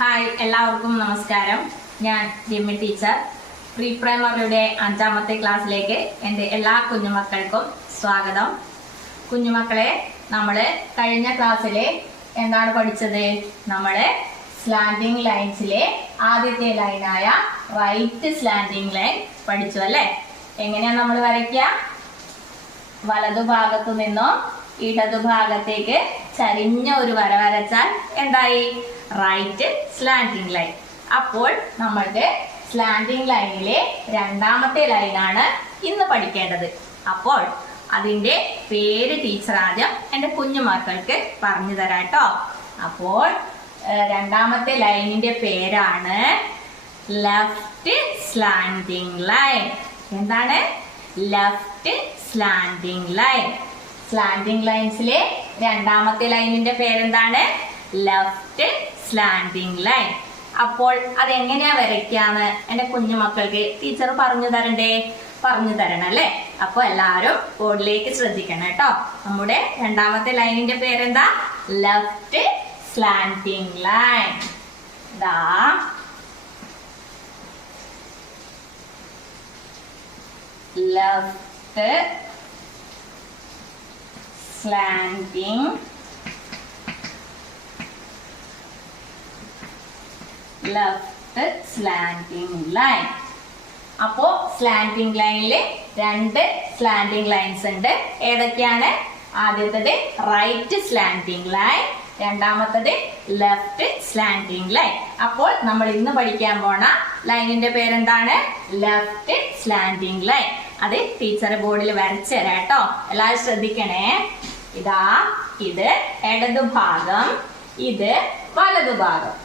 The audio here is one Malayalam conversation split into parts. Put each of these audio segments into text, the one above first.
ഹായ്, എല്ലാവർക്കും നമസ്കാരം. ഞാൻ ജിമ്മി ടീച്ചർ. പ്രീ പ്രൈമറിയുടെ 5ാമത്തെ ക്ലാസ്സിലേക്ക് എൻ്റെ എല്ലാ കുഞ്ഞുമക്കൾക്കും സ്വാഗതം. കുഞ്ഞുമക്കളെ, നമ്മൾ കഴിഞ്ഞ ക്ലാസ്സിൽ എന്താണ് പഠിച്ചത്? നമ്മൾ സ്ലാൻഡിങ് ലൈൻസിലെ ആദ്യത്തെ ലൈനായ റൈറ്റ് സ്ലാൻഡിങ് ലൈൻ പഠിച്ചു അല്ലേ? എങ്ങനെയാണ് നമ്മൾ വരയ്ക്കുക? വലതുഭാഗത്തു നിന്നും ഇടതുഭാഗത്തേക്ക് ചരിഞ്ഞ ഒരു വര വരച്ചാൽ എന്തായി? Right slanting line. അപ്പോൾ നമ്മൾക്ക് സ്ലാൻഡിങ് ലൈനിലെ 2ാമത്തെ ലൈനാണ് ഇന്ന് പഠിക്കേണ്ടത്. അപ്പോൾ അതിന്റെ പേര് ടീച്ചർ ആദ്യം എൻ്റെ കുഞ്ഞുമക്കൾക്ക് പറഞ്ഞു തരാം കേട്ടോ. അപ്പോൾ 2ാമത്തെ ലൈനിന്റെ പേരാണ് ലെഫ്റ്റ് സ്ലാൻഡിങ് ലൈൻ. എന്താണ്? Left slanting line. സ്ലാൻഡിങ് ലൈൻസിലെ 2ാമത്തെ ലൈനിന്റെ പേരെന്താണ്? Left slanting line. അപ്പോൾ അതെങ്ങനെയാ വരയ്ക്കാന്ന് എൻ്റെ കുഞ്ഞുമക്കൾക്ക് ടീച്ചർ പറഞ്ഞു തരണ്ടേ? പറഞ്ഞു തരണം അല്ലേ? അപ്പൊ എല്ലാവരും ബോർഡിലേക്ക് ശ്രദ്ധിക്കണം കേട്ടോ. നമ്മുടെ 2ാമത്തെ ലൈനിന്റെ പേരെന്താ? Left slanting line. ദാ left slanting left slanting line. അപ്പോ സ്ലാൻഡിങ് ലൈനില് 2 സ്ലാൻഡിങ് ലൈൻസ് ഉണ്ട്. ഏതൊക്കെയാണ്? ആദ്യത്തേത് റൈറ്റ് സ്ലാൻഡിങ് ലൈൻ, 2ാമത്തേത് ലെഫ്റ്റ് സ്ലാൻഡിങ് ലൈൻ. അപ്പോൾ നമ്മൾ ഇന്ന് പഠിക്കാൻ പോണ ലൈനിന്റെ പേരെന്താണ്? Left slanting line. അത് ടീച്ചർ ബോർഡിൽ വരച്ചു തരാം കേട്ടോ. എല്ലാവരും ശ്രദ്ധിക്കണേ. ഇതാ, ഇത് ഇടതുഭാഗം, ഇത് വലതുഭാഗം.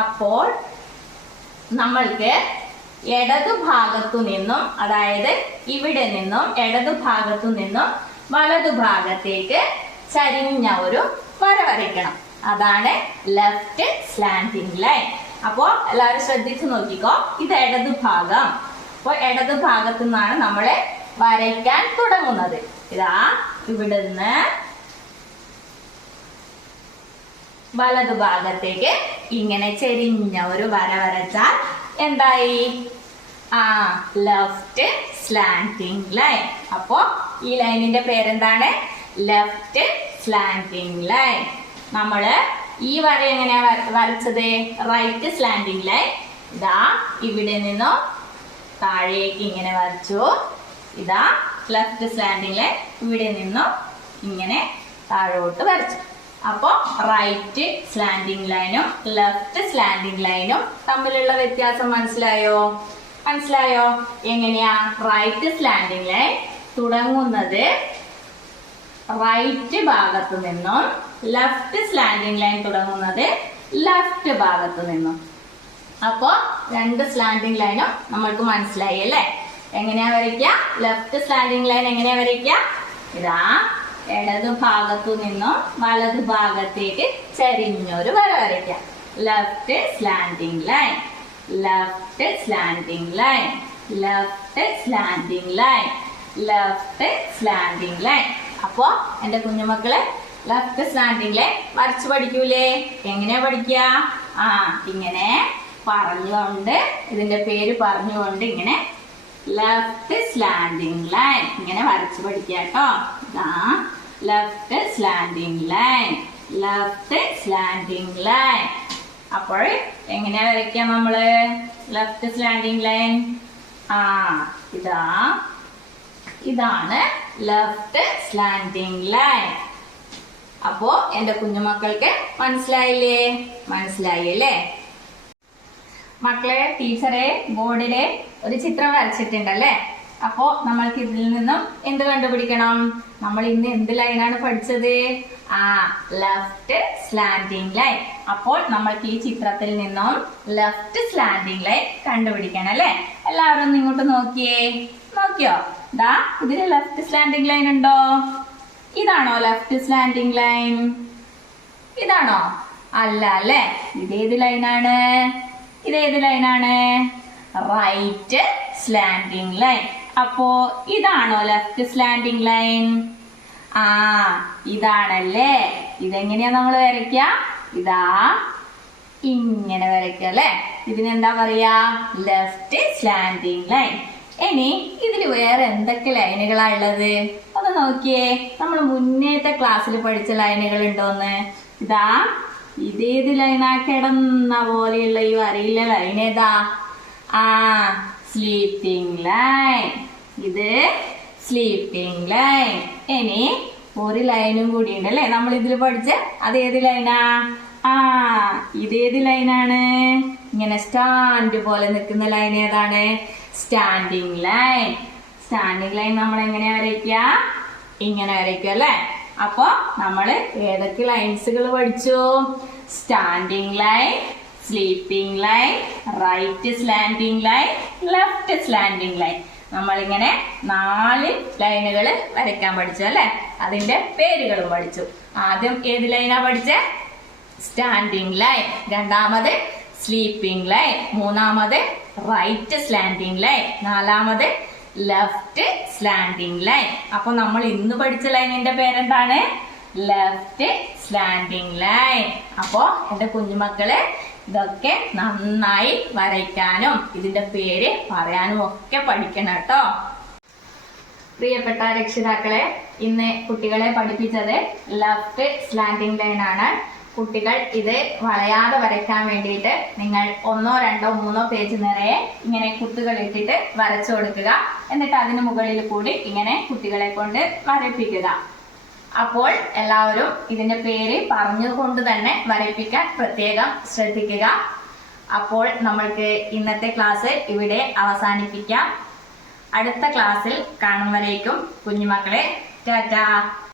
അപ്പോൾ നമ്മൾക്ക് ഇടതുഭാഗത്തു നിന്നും, അതായത് ഇവിടെ നിന്നും ഇടതുഭാഗത്തു നിന്നും വലതുഭാഗത്തേക്ക് ചരിഞ്ഞ ഒരു വര വരയ്ക്കണം. അതാണ് ലെഫ്റ്റ് സ്ലാൻഡിങ് ലൈൻ. അപ്പോ എല്ലാവരും ശ്രദ്ധിച്ചു നോക്കിക്കോ. ഇത് ഇടതുഭാഗം. അപ്പോൾ ഇടതുഭാഗത്തു നിന്നാണ് നമ്മൾ വരയ്ക്കാൻ തുടങ്ങുന്നത്. ഇതാ, ഇവിടുന്ന് വലതുഭാഗത്തേക്ക് ഇങ്ങനെ ചെരിഞ്ഞ ഒരു വര വരച്ചാൽ എന്തായി? Left slanting line. അപ്പോ ഈ ലൈനിന്റെ പേരെന്താണ്? Left slanting line. നമ്മള് ഈ വര എങ്ങനെയാ വരച്ചത്? Right slanting line. ഇതാ, ഇവിടെ നിന്നും താഴേക്ക് ഇങ്ങനെ വരച്ചു. ഇതാ ലെഫ്റ്റ് സ്ലാൻഡിങ് ലൈൻ, ഇവിടെ നിന്നും ഇങ്ങനെ താഴോട്ട് വരച്ചു. അപ്പോ റൈറ്റ് സ്ലാൻഡിങ് ലൈനും ലെഫ്റ്റ് സ്ലാൻഡിങ് ലൈനും തമ്മിലുള്ള വ്യത്യാസം മനസ്സിലായോ? മനസ്സിലായോ? എങ്ങനെയാ? റൈറ്റ് സ്ലാൻഡിങ് ലൈൻ തുടങ്ങുന്നത് റൈറ്റ് ഭാഗത്തു നിന്നും, ലെഫ്റ്റ് സ്ലാൻഡിങ് ലൈൻ തുടങ്ങുന്നത് ലെഫ്റ്റ് ഭാഗത്തു നിന്നും. അപ്പോ 2 സ്ലാൻഡിങ് ലൈനും നമ്മൾക്ക് മനസ്സിലായി അല്ലേ? എങ്ങനെയാ വരയ്ക്കുക? ലെഫ്റ്റ് സ്ലാൻഡിങ് ലൈൻ എങ്ങനെയാ വരയ്ക്കുക? ഇതാ, ഇടതുഭാഗത്തു നിന്നും വലതുഭാഗത്തേക്ക് ചരിഞ്ഞൊരു വര വരയ്ക്കാം. Left slanting line, left slanting line, left slanting line, left slanting line. അപ്പോ എന്റെ കുഞ്ഞുമക്കളെ ലെഫ്റ്റ് സ്ലാൻഡിങ് ലൈൻ വരച്ചു പഠിക്കൂലേ? എങ്ങനെയാ പഠിക്കുക? ഇങ്ങനെ പറഞ്ഞുകൊണ്ട്, ഇതിന്റെ പേര് പറഞ്ഞുകൊണ്ട് ഇങ്ങനെ ലെഫ്റ്റ് സ്ലാൻഡിങ് ലൈൻ ഇങ്ങനെ വരച്ചു പഠിക്കുക കേട്ടോ. Left slanting line, left slanting line. അപ്പോൾ എങ്ങനെയാ വരയ്ക്കുക നമ്മള് ലെഫ്റ്റ് സ്ലാൻഡിങ് ലൈൻ? ഇതാണ് ലെഫ്റ്റ് സ്ലാൻഡിങ് ലൈൻ. അപ്പോ എന്റെ കുഞ്ഞുമക്കൾക്ക് മനസ്സിലായില്ലേ? മനസ്സിലായി അല്ലേ? മക്കളെ, ടീച്ചറെ ബോർഡില് ഒരു ചിത്രം വരച്ചിട്ടുണ്ടല്ലേ? അപ്പോ നമ്മൾക്ക് ഇതിൽ നിന്നും എന്ത് കണ്ടുപിടിക്കണം? നമ്മൾ ഇന്ന് എന്ത് ലൈനാണ് പഠിച്ചത്? Left slanting line. അപ്പോൾ നമ്മൾക്ക് ഈ ചിത്രത്തിൽ നിന്നും ലെഫ്റ്റ് സ്ലാൻഡിങ് ലൈൻ കണ്ടുപിടിക്കണം അല്ലേ? എല്ലാവരും ഒന്ന് ഇങ്ങോട്ട് നോക്കിയേ. നോക്കിയോ? ദാ, ഇതിന് ലെഫ്റ്റ് സ്ലാൻഡിങ് ലൈൻ ഉണ്ടോ? ഇതാണോ ലെഫ്റ്റ് സ്ലാൻഡിങ് ലൈൻ? ഇതാണോ? അല്ല അല്ലേ? ഇതേത് ലൈനാണ്? ഇതേത് ലൈനാണ്? Right slanting line. അപ്പോ ഇതാണോ ലെഫ്റ്റ് സ്ലാൻഡിങ് ലൈൻ? ഇതാണല്ലേ. ഇതെങ്ങനെയാ നമ്മൾ വരയ്ക്കുക? ഇതാ ഇങ്ങനെ വരയ്ക്കുക അല്ലെ. ഇതിനെന്താ പറയാ? Left slanting line. ഇനി ഇതിൽ വേറെ എന്തൊക്കെ ലൈനുകളാ ഉള്ളത് ഒന്ന് നോക്കിയേ. നമ്മൾ മുന്നേത്തെ ക്ലാസ്സിൽ പഠിച്ച ലൈനുകൾ ഉണ്ടോന്ന്? ഇതാ ഇതേത് ലൈനാ? കിടന്ന പോലെയുള്ള ഈ വരയിലെ ലൈൻ ഏതാ? Sleeping line. ഇത് സ്ലീപ്പിംഗ് ലൈൻ. ഇനി ഒരു ലൈനും കൂടി ഉണ്ട് അല്ലെ നമ്മൾ ഇതിൽ പഠിച്ച. അതേത് ലൈനാ? ഇതേത് ലൈനാണ്? ഇങ്ങനെ സ്റ്റാൻഡ് പോലെ നിൽക്കുന്ന ലൈൻ ഏതാണ്? Standing line. സ്റ്റാൻഡിങ് ലൈൻ നമ്മൾ എങ്ങനെയാ വരയ്ക്കുക? ഇങ്ങനെ വരയ്ക്കുക അല്ലെ. അപ്പൊ നമ്മള് ഏതൊക്കെ ലൈൻസുകൾ പഠിച്ചു? Standing line, sleeping line, right slanting line, left slanting line. നമ്മളിങ്ങനെ 4 ലൈനുകൾ വരയ്ക്കാൻ പഠിച്ചു അല്ലെ. അതിന്റെ പേരുകളും പഠിച്ചു. ആദ്യം ഏത് ലൈനാ പഠിച്ചേ? Standing line. രണ്ടാമത് സ്ലീപ്പിംഗ് ലൈൻ. മൂന്നാമത് റൈറ്റ് സ്ലാൻഡിംഗ് ലൈൻ. നാലാമത് ലെഫ്റ്റ് സ്ലാൻഡിംഗ് ലൈൻ. അപ്പൊ നമ്മൾ ഇന്ന് പഠിച്ച ലൈനിന്റെ പേരെന്താണ്? Left slanting line. അപ്പോ എന്റെ കുഞ്ഞുമക്കളെ ഇതൊക്കെ നന്നായി വരയ്ക്കാനും ഇതിന്റെ പേര് പറയാനും ഒക്കെ പഠിക്കണം കേട്ടോ. പ്രിയപ്പെട്ട രക്ഷിതാക്കളെ, ഇന്ന് കുട്ടികളെ പഠിപ്പിച്ചത് ലെഫ്റ്റ് സ്ലാൻഡിംഗ് ലൈൻ ആണ്. കുട്ടികൾ ഇത് വളയാതെ വരയ്ക്കാൻ വേണ്ടിയിട്ട് നിങ്ങൾ 1, 2, 3 പേജ് നിറയെ ഇങ്ങനെ കുത്തുകൾ ഇട്ടിട്ട് വരച്ചു കൊടുക്കുക. എന്നിട്ട് അതിന് മുകളിൽ കൂടി ഇങ്ങനെ കുട്ടികളെ കൊണ്ട് വരപ്പിക്കുക. അപ്പോൾ എല്ലാവരും ഇതിന്റെ പേര് പറഞ്ഞുകൊണ്ട് തന്നെ വരപ്പിക്കാൻ പ്രത്യേകം ശ്രദ്ധിക്കുക. അപ്പോൾ നമ്മൾക്ക് ഇന്നത്തെ ക്ലാസ് ഇവിടെ അവസാനിപ്പിക്കാം. അടുത്ത ക്ലാസ്സിൽ കാണും വരേക്കും കുഞ്ഞുമക്കളെ ടാറ്റാ.